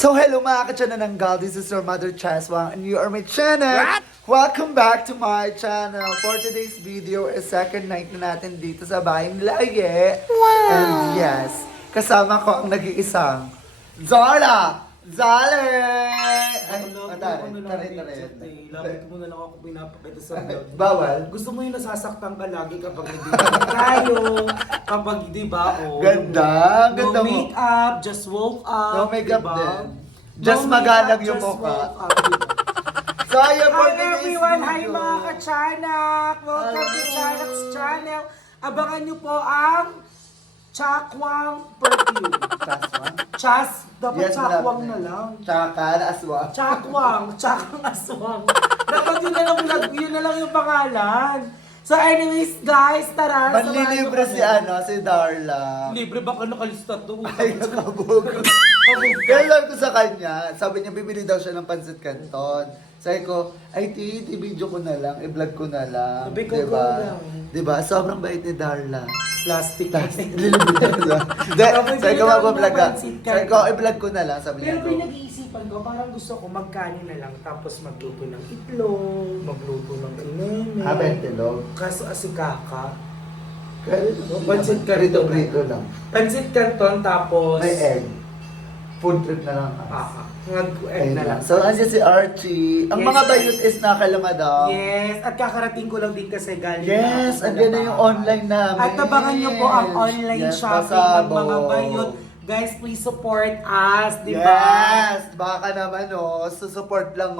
So hello mga ka-chanananggal, this is your mother Chaswang and you are my channel. What? Welcome back to my channel. For today's video is second night na natin dito sa Bayang Laye. Wow! And yes, kasama ko ang nag-iisang Zara! Zale! Ay, taray. Lapit mo na lang ako pinapakita sa vlog. Bawal? Gusto mo yung nasasaktan ka lagi kapag hindi ka tayo, kapag di ba, oh. Ganda, ganda No mo. makeup, just woke up. No makeup diba? din. Just No magalang makeup, yung just mukha. woke up, diba? So ayun for Hi today's everyone! Hi video. mga ka-Chanak! Welcome to Hello. Chanak's channel. Abangan nyo po ang Chakwang perfume. Chaswang? Chas, dapat Yes, chakwang malapit na lang. Tsaka na aswang. Chakwang aswang. Dapat yun na lang yung pangalan. So anyways, guys, tara. Manlilibre samahan si nyo kami. si Darla. Libre baka nakalista to. Ay, nakabog. Kaya sabi ko sa kanya, sabi niya bibili daw siya ng pancit canton. Sabi ko, ay video ko na lang, i-vlog ko na lang. Sabi ko, go lang. Diba? Sobrang bait ni Darla. Plastic. Lilibre na. Hindi, sabi ko mag-vlog ka. Sabi ko, i-vlog ko na lang, sabi niya. Pero pinag-iisipan ko, parang gusto ko magkanin na lang, tapos magluto ng itlog, magluto ng inene. Habentelog. Kaso si Kaka. Pancit karito prito lang. Pancit canton, tapos... May egg. Food trip na lang. Egg na lang. So, andyan si Archie. Ang Yes. mga bayot is nakalamadang. Yes, at kakarating ko lang din kasi galing Yes, na ako sa andyan na yung labahan. online namin. At abangan nyo po ang online Yes, shopping ng mga pasabog. bayot. Guys, please support us, di ba? Yes, baka naman susupport lang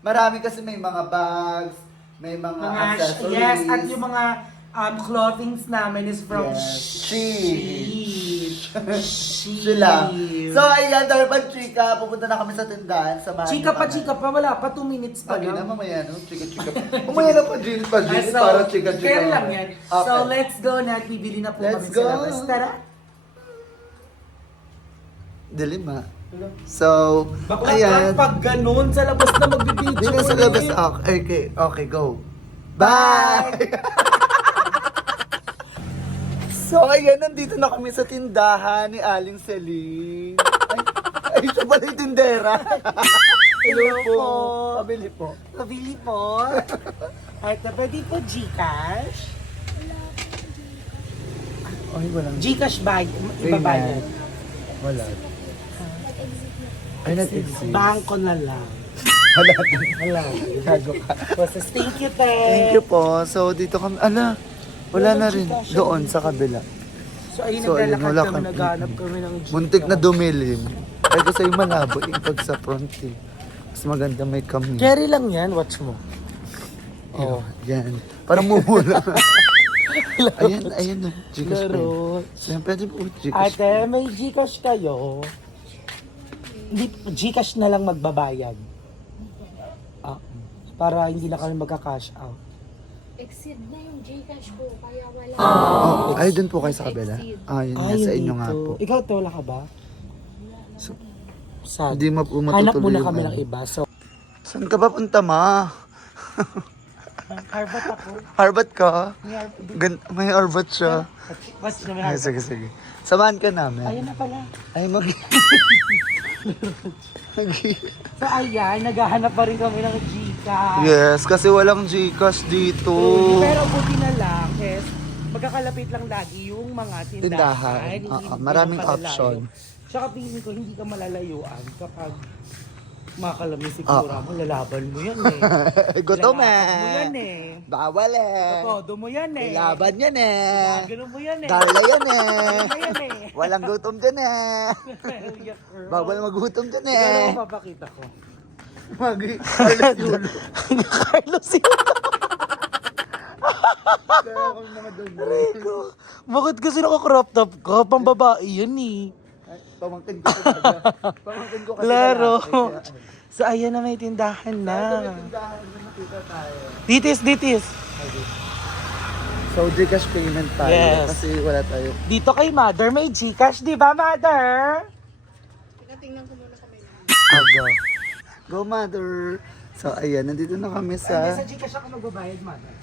Marami kasi may mga bags, may mga accessories. Yes, at yung mga clothings namin is from Yes. Sheep. Sila. So, ayan, dahil pag chika, pupunta na kami sa tindahan. Samahan niyo kami. Chika pa, wala pa, 2 minutes pa Okay na, lang. mamaya, no? Chika. Mamaya na pa, Jeans, So, para chika. fair lang yan. Okay. So, let's go na at bibili na po Let's kami go. sa labas. Tara. Dilim, ha? So, Bakla ayan. pag ganun, sa labas na magbibideo. Di na sa labas. Okay, go. Bye! So, ayan, nandito na kami sa tindahan ni Aling Celine. Ay, siya pala yung tindera. Hello po. Pabili po. Pabili po. At pwede po Gcash. Ay, walang Gcash ba? Ibabayad. Wala. Ay, not-exist. Bangko na lang. Wala. Wala. Gago ka. Basta thank you, te. Thank you po. So, dito kami, wala na rin. Doon, sa kabila. So, ayun, So, ayun, naglalakad wala kami, kami. naghanap kami ng Gcash. Muntik na dumilim. Ay, kasi yung malabo yung pag sa front eh. Mas maganda may kami. Carry lang yan, watch mo. Oh, yan. Parang mumula. Ayan na. Gcash pa yun. Laro. Yan, pwede po Gcash. Ate, may Gcash kayo. Hindi, Gcash na lang magbabayad. Para hindi na kami magka-cash out. Exceed na yung Gcash ko, kaya wala. Oh, ay, dun po kayo sa kabila. Yun nga, sa inyo nga po. Ikaw, te, wala ka ba? So, Sad. Hindi matutuloy Hanap muna yung kami ano. ng iba. So, Saan ka ba punta, ma? harbat ako. Harbat ka? May harbat. May harbat siya. Watch na may Ay, harbat. sige. Samahan ka namin. Ayun na pala. Ay, So, ayan, naghahanap pa rin kami ng Gcash. Yes, kasi walang Gcash dito. Pero buti na lang, yes, magkakalapit lang lagi yung mga tindahan. Tindahan. Hindi Maraming ka malalayo. option. Tsaka tingin ko, hindi ka malalayuan kapag makalamin siguro mo, lalaban mo yan eh. Gutom Lalakad mo eh. yan eh. Bawal eh. Todo mo yan eh. Laban yan eh. Gano'n mo yan eh. Darla yan eh. Ano yan eh. Walang gutom dyan eh. Yes, girl. Bawal magutom dyan Ikaw eh. lang papakita ko. Carlos yun. Bakit kasi naka-crop top ka? Pang babae yan eh. Pamangkin ko talaga. Pamangkin ko kasi Laro. lalaki. So ayan na, may tindahan na. Tindahan na nakita tayo. Ditis. So, Gcash payment tayo. Yes. Kasi wala tayo. Dito kay Mother may Gcash, di ba Mother? Tingnan ko muna kami. Aga. Go, mother. So, ayan. Nandito na kami Sa sa... Gcash ako magbabayad, Mother.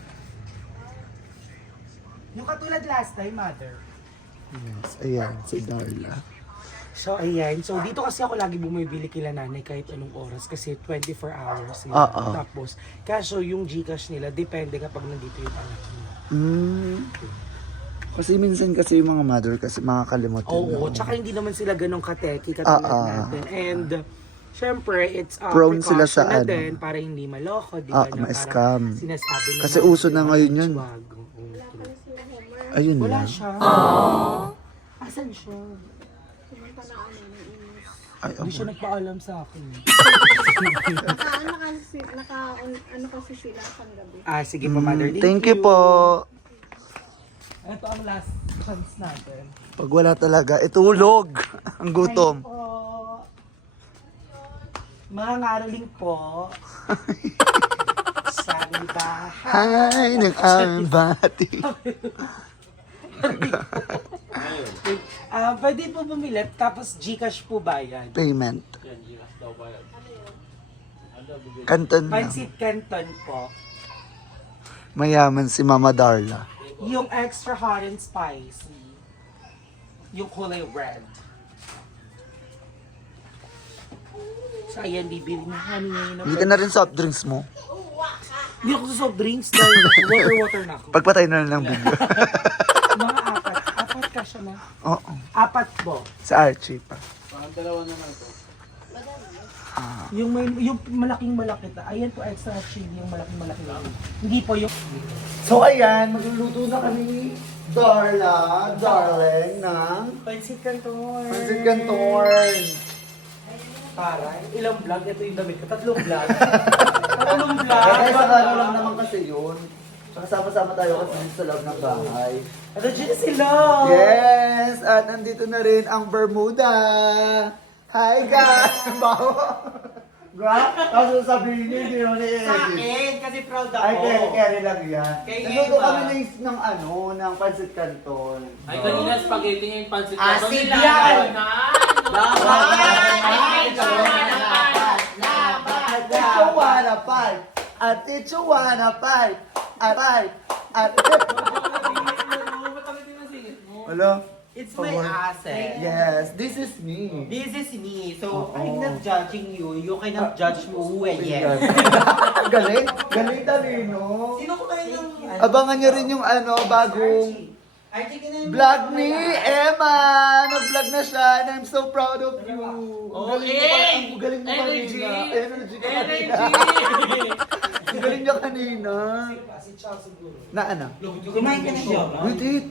Yung katulad last time, Mother. Yes, ayan. Si Darla. So, ayan. So, dito kasi ako lagi bumibili kila nanay kahit anong oras kasi 24 hours sila. Oo. Tapos, kaso yung Gcash nila, depende kapag nandito yung anak niya. Kasi minsan kasi yung mga mother kasi makakalimutan. Oo, na. tsaka hindi naman sila ganong kateki katulad natin. And, syempre, it's Prone sila sa precaution na ano. din para hindi maloko, di ba? Na ma-scam. parang sinasabi na Kasi uso na ngayon yun. Wag. Oo. Ayun Wala lang. siya. Asan siya? Pumunta na ano, ng inis. Ay, Hindi siya nagpaalam sa akin. Ano kasi sila pang gabi. Sige po, Mother. Thank you po. Ito ang last chance natin. Pag wala talaga, itulog ang gutom. Po. Mga ngaraling po. Sabi ba? Hi, nag-ambati. Pwede po bumili, tapos Gcash po bayad. Payment. Kanton na. Pansit Canton po. Mayaman si Mama Darla. Yung extra hot and spicy. Yung kulay red. So, ayan, bibili na kami ngayon. Hindi ka na rin soft drinks mo. Hindi ako sa soft drinks dahil water na ako. Pagpatay na lang ng video. Mga apat. Apat ka siya na. Oo. Apat po. Sa Archie pa. Yung malaking malaki ta. Ayan po extra chili, yung malaking malaki na. Hindi po yung... So ayan, magluluto na kami ni Darla, darling, ng Pansit Canton. Pansit Canton. Para, ilang vlog? Ito yung damit ko. Tatlong vlog. Tatlong vlog. Kaya sa ano lang naman kasi yun. Tsaka sama-sama tayo kasi dito sa loob ng bahay. Ito dyan sila. Yes! At nandito na rin ang Bermuda. Hi guys! Baho! Gra? Tapos sasabihin niyo, hindi naman Sa i-edit. akin, kasi proud ako. Ay, carry lang yan. Kay Nagluto Eva. kami ng Pansit Canton. Ay, kanina spaghetti niya yung pansit. Acid yan! At you wanna fight. At you wanna fight. At fight. At Hello? It's my Oh, asset. Yes, this is me. This is me. So, Oo. I'm not judging you. You cannot judge me who I am. Galing. Galing talino. Sino ko ba yung... Abangan niyo rin yung bagong Archie, ka na yung... vlog ni Emma. Nag-vlog na siya and I'm so proud of you. Oh, Ang galing mo energy! kanina. Energy ka kanina. Energy! Ang galing niya kanina. Si Charles siguro. Na ano? Kumain ka na siya. Wait.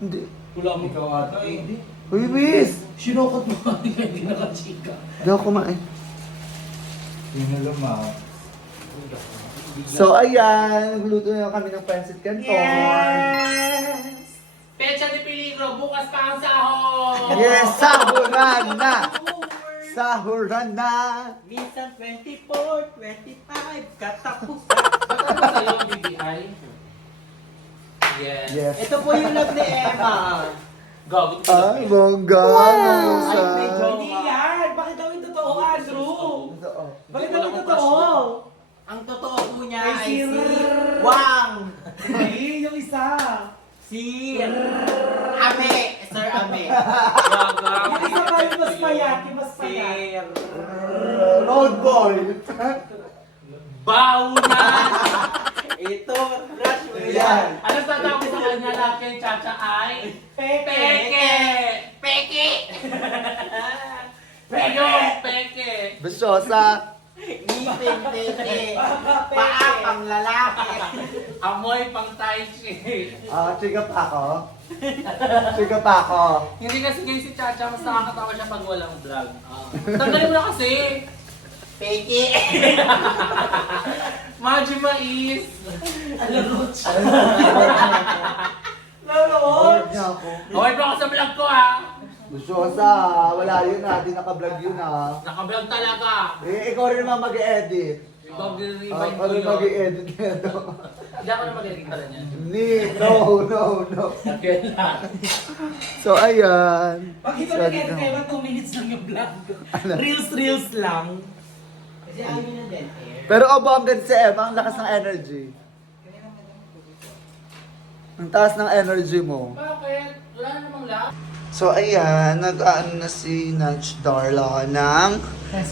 Hindi. Wala mo ikaw ata eh. Uy, miss! Sinukot mo kanina, hindi nakachika. Hindi ako kumain. So, ayan. Nagluto na kami ng Pansit Canton. Pecha de peligro, bukas pa ang sahod! Yes, sahuran na! Sahuran na! Minsan 24, 25, katapusan. Ba't ano sa'yo ang BBI? Yes. Yes. Ito po yung love ni Emma. Gago ko Ay, bongga! Ay, may joke. Hindi yan! Bakit daw yung totoo, Andrew? Oo. Bakit daw yung totoo? Ang totoo po niya Ay, ay si si Wang. Hindi, yung isa. Si Ame. Sir Ame. Yung isa pa yung mas payat, yung mas Si... payat. Road boy! Baw na! Ito, Rush mo Ayan. yan. Ano sa tawag sa kanya lahat kay Chacha ay? Peke. Peke! Peke! Peke! Peke! Basyosa! Ngipin, tete. Paa, pang lalaki. Amoy pang tai chi. Chika pa ako. Chika pa ako. Hindi kasi kayo si Chacha, mas nakakatawa siya pag walang vlog. Tanggalin mo na kasi! Peke. Maji Mais! Lord. niya ako. Okay pa ako sa vlog ko ha! Basyosa, wala yun ha. Di naka-vlog yun ha. Naka-vlog talaga! Ikaw rin naman mag-edit. Ikaw Ako din-rewind ko rin yun. mag-edit nito. Hindi ako na mag-edit pala niyan. No. Kailan? So, ayan. Pag ito Sabi nag-edit ko. kayo, 2 minutes lang yung vlog. Reels lang. Kasi ayaw nyo na din. Pero abang si Emma, ang lakas ng energy. Ang taas ng energy mo. Bakit? Wala namang lahat. So ayan, nag-ano na si Natch Darla ng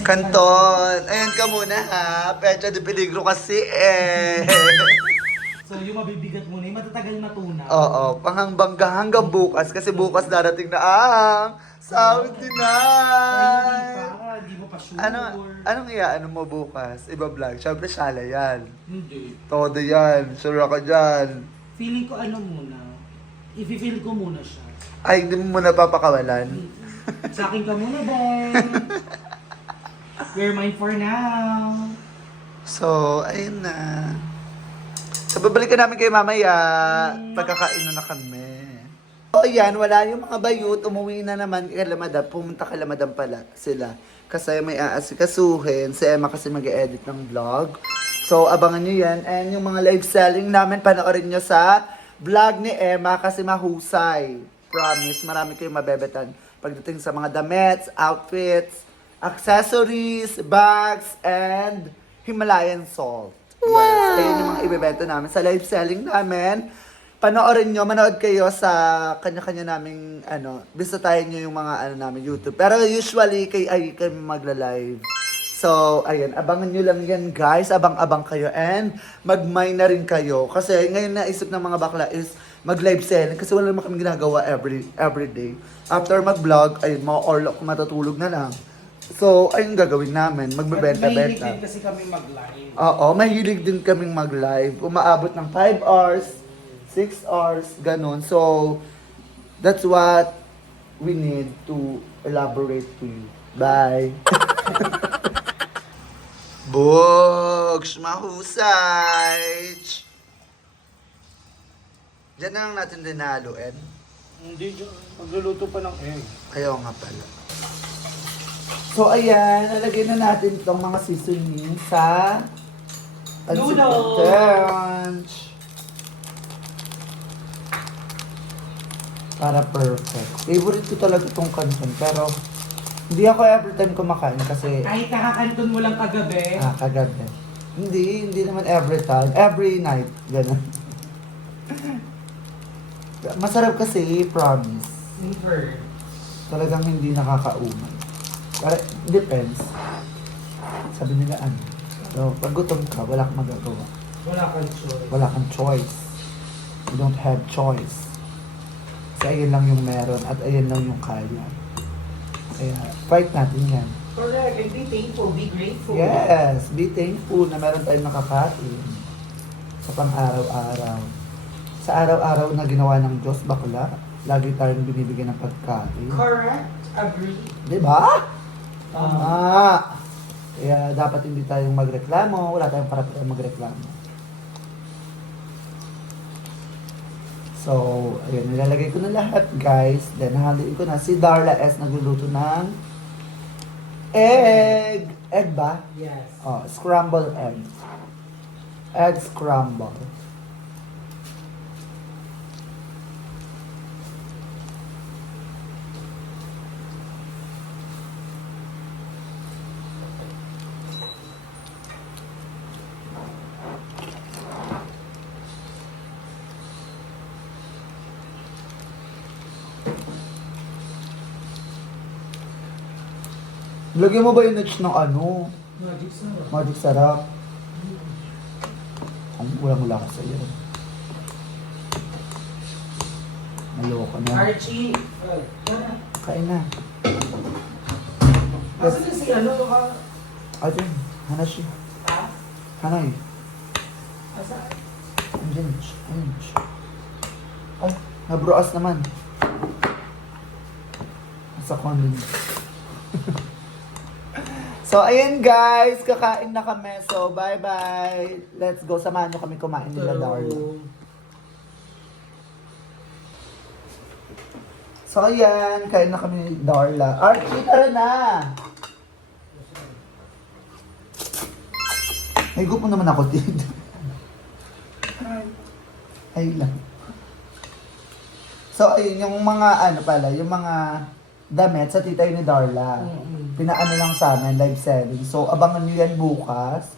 kanton. Ayan ka muna ha, pecha de peligro kasi eh. So yung mabibigat muna, yung matatagal matunaw. Oo, hanggang bukas kasi bukas darating na ang Saudi night. Hindi mo pa sure. Anong ano mo bukas? Iba-vlog. Siyempre, shala yan. Hindi. Todo yan. Sure ako dyan. Feeling ko ano muna, i-feel ko muna siya. Ay, hindi mo muna papakawalan. Sa akin ka muna, Ben. You're mine for now. So, ayun na. So, babalikan namin kayo mamaya. Pagkakain na kami. So, ayan, wala yung mga bayot. Umuwi na naman kay Lamadam. Pumunta kay Lamadam pala sila. Kasi may aasikasuhin. Si Emma kasi mag-edit ng vlog. So, abangan nyo yan. And yung mga live selling namin, panoorin nyo sa vlog ni Emma kasi mahusay. Promise, marami kayong mabebetan. Pagdating sa mga damit, outfits, accessories, bags, and Himalayan salt. Yes, ayun yung mga ibebenta namin sa live selling namin. Panoorin nyo, manood kayo sa kanya-kanya naming, bisitahin nyo yung mga, namin, YouTube. Pero usually, kami magla-live. So, ayun, abangan nyo lang yan, guys. Abang-abang kayo and mag-mine na rin kayo. Kasi ngayon naisip ng mga bakla is mag-live selling kasi wala naman kami ginagawa every day. After mag-vlog, ayun, mga orlok, matutulog na lang. So, ayun gagawin namin, Mahilig magbebenta-benta. din kasi kami mag-live. Oo, mahilig din kaming mag-live. Umaabot ng 5 hours, 6 hours, ganun. So, that's what we need to elaborate to you. Bye! Books! Mahusay! Diyan na lang natin dinaluin. Hindi, magluluto pa ng egg. Ayaw nga pala. So, ayan. Nalagay na natin itong mga seasoning sa Noodles! Punch. Para perfect. Favorite ko talaga itong kanton. Pero, hindi ako every time kumakain kasi Kahit nakakanton mo lang kagabi. kagabi. Hindi naman every time. Every night. Ganun. Masarap kasi, promise. Never. Talagang hindi nakakaumay. Pero, depends. Sabi nila So, pag gutom ka, wala kang magagawa. Wala kang choice. Wala kang choice. You don't have choice. Kasi ayun lang yung meron at ayun lang yung kaya. Kaya, fight natin yan. Correct. And be thankful. Be grateful. Yes, be thankful na meron tayong nakakain sa pang-araw-araw. Sa araw-araw na ginawa ng Diyos, bakla, lagi tayong binibigyan ng pagkain. Correct. Agree. Diba? Tama. Kaya dapat hindi tayong magreklamo, wala tayong parapatang magreklamo. So, ayun, nilalagay ko na lahat, guys. Then, haliin ko na. Si Darla S. nagluluto ng egg. Egg ba? Yes. Oh, scrambled egg. Egg scramble. Lagyan mo ba yung nuts ng Magic sarap. Magic sarap? Walang lasa yan. Naloko na. Archie. Kain na. Asa na si ha? Ayun, Hanashi. Ha? Hanay. Asa? Andiyan. Ay, nabroas naman. Nasa condom. So, ayan guys, kakain na kami. So, bye-bye. Let's go. Samahan nyo kami kumain nila, Darla. So, ayan. Kain na kami ni Darla. Archie, tara na! Ay, gupo naman ako, Tid. Ay lang. So, ayun, yung mga, yung mga damit sa titay ni Darla. Pinaano lang sa amin, live selling. So, abangan nyo yan bukas.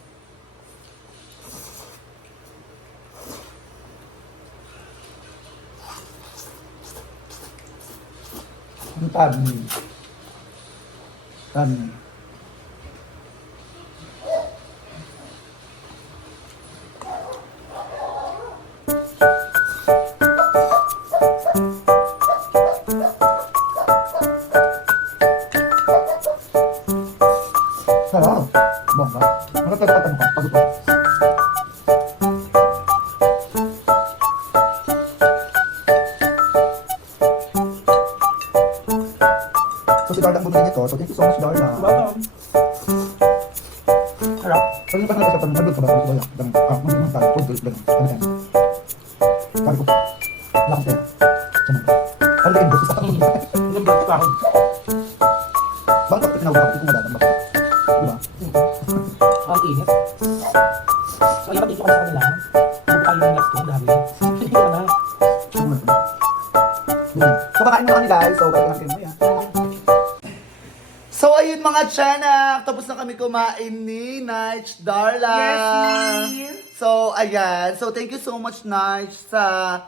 Tami. Tami. Sarap. Bongga. Nakatagpatan ka. Pagod ko. So si Darla ang bumili nito. So thank you so much, Darla. Welcome. Harap. Pag yung pangalan sa tanong, nandun ka ba? Ano ba yan? Magiging tayo. Tugol. Ganun. Ano yan? Sabi ko, wala akong pera. Siya naman. Ano yung invest sa tanong? Yung background. Bakit ako tinawag ako? Hindi ko madadang ba? Diba? Ang init. So, ayan, mag-thank you kami sa kanila. Huwag kayo yung last ko. Dami. Hindi ka na. Ano naman ito? Yun. So kakain muna kami guys. So kakain natin mo yan. So ayun mga tiyanak, tapos na kami kumain ni Nige Darla. Yes, Nige. So ayan, so thank you so much Nige sa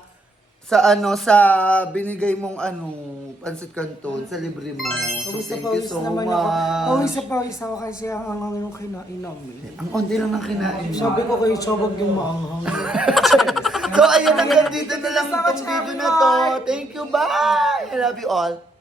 binigay mong pancit canton sa libre mo. So thank you so much. Pawis ako kasi ang hangin ng kinain namin. Ang onti lang ng kinain mo. Sabi ko kayo, sabag yung maanghang. So ayun, hanggang dito na lang itong video na to. Thank you, bye! I love you all.